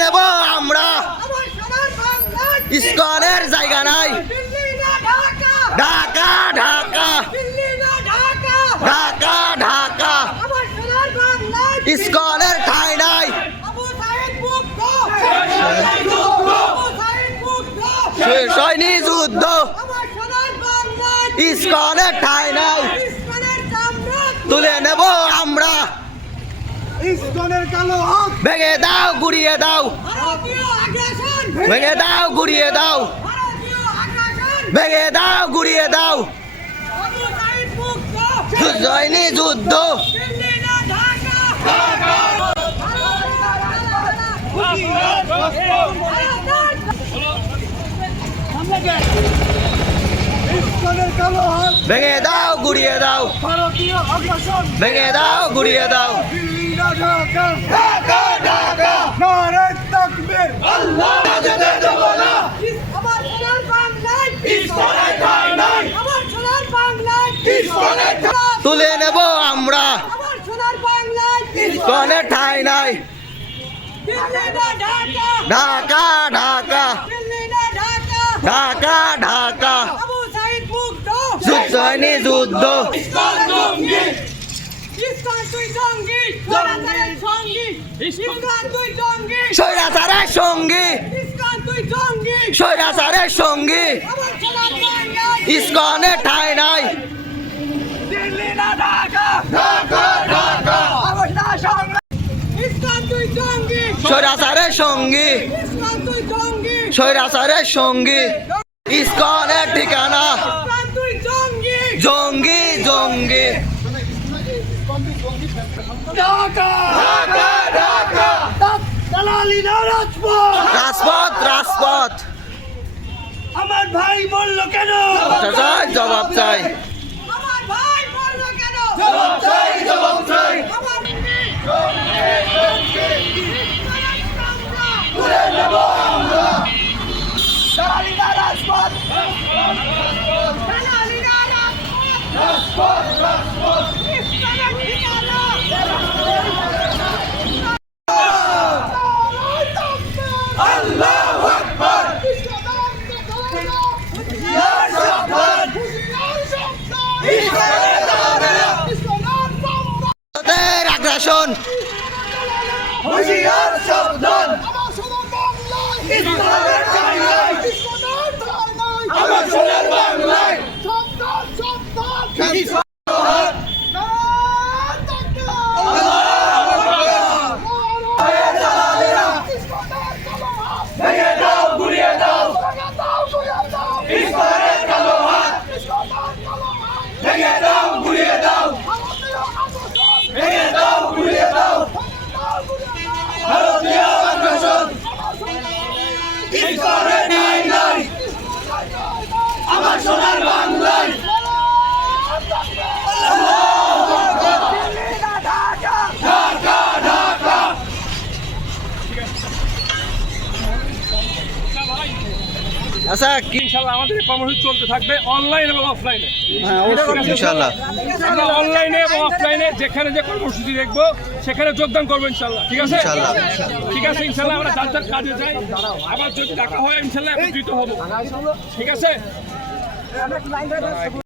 নেব আমরা। ইস্কনের জায়গা নাই। ঢাকা ঢাকা। ঢাকা ঢাকা। ইস্কনের ঠাই নাই। আবু সাইদ মুক্ত আবু সাইদ মুক্ত সৈনী যুদ্ধ। ইস্কনের ঠাই নাই। তুলে নেব আমরা। ইস্কনের কালো ভেঙে দাও গুড়িয়ে দাও। ভেঙে দাও গুড়িয়ে দাও। ভেঙে দাও গুড়িয়ে দাও। সৈনী যুদ্ধ। ভেঙে দাও গুড়িয়ে দাও। ভেঙে দাও গুড়িয়ে দাও। আমার সোনার বাংলায় ঠাই নাই। আমার সোনার বাংলায় তুলে নেব আমরা। আমার সোনার বাংলায় ইস্কনের ঠাই নাই। ঢাকা। ঢাকা ঢাকা। ঢাকা। যুদ্ধ স্বৈরাচারের সঙ্গী। স্বৈরাচারের সঙ্গী। ইস্কনের ঠাই নাই। স্বৈরাচারের সঙ্গী। স্বৈরাচারের সঙ্গী। ইস্কনের ঠিকানা। জঙ্গি। জঙ্গি ঢাকা। দালালি না রাজপথ? রাজপথ রাজপথ। আমার ভাই বলল কেন? চাই জবাব চাই। আমার ভাই কেন? জবাব চাই জবাব চাই। রাজপথ। রাজপথ রাজপথ। ভারতের আগ্রাসন হুঁশিয়ার সাবধান। আচ্ছা কি আমাদের কর্মসূচি চলতে থাকবে অনলাইন এবং অফলাইনে। ইনশাআল্লাহ। আমরা অনলাইনে এবং অফলাইনে যেখানে যে কর্মসূচি দেখব সেখানে যোগদান করব ইনশাল্লাহ ঠিক আছে। ঠিক আছে ইনশাল্লাহ আমরা যার যার কাজে যাই। আবার যদি দেখা হয় ইনশাল্লাহ একত্রিত হব। ঠিক আছে?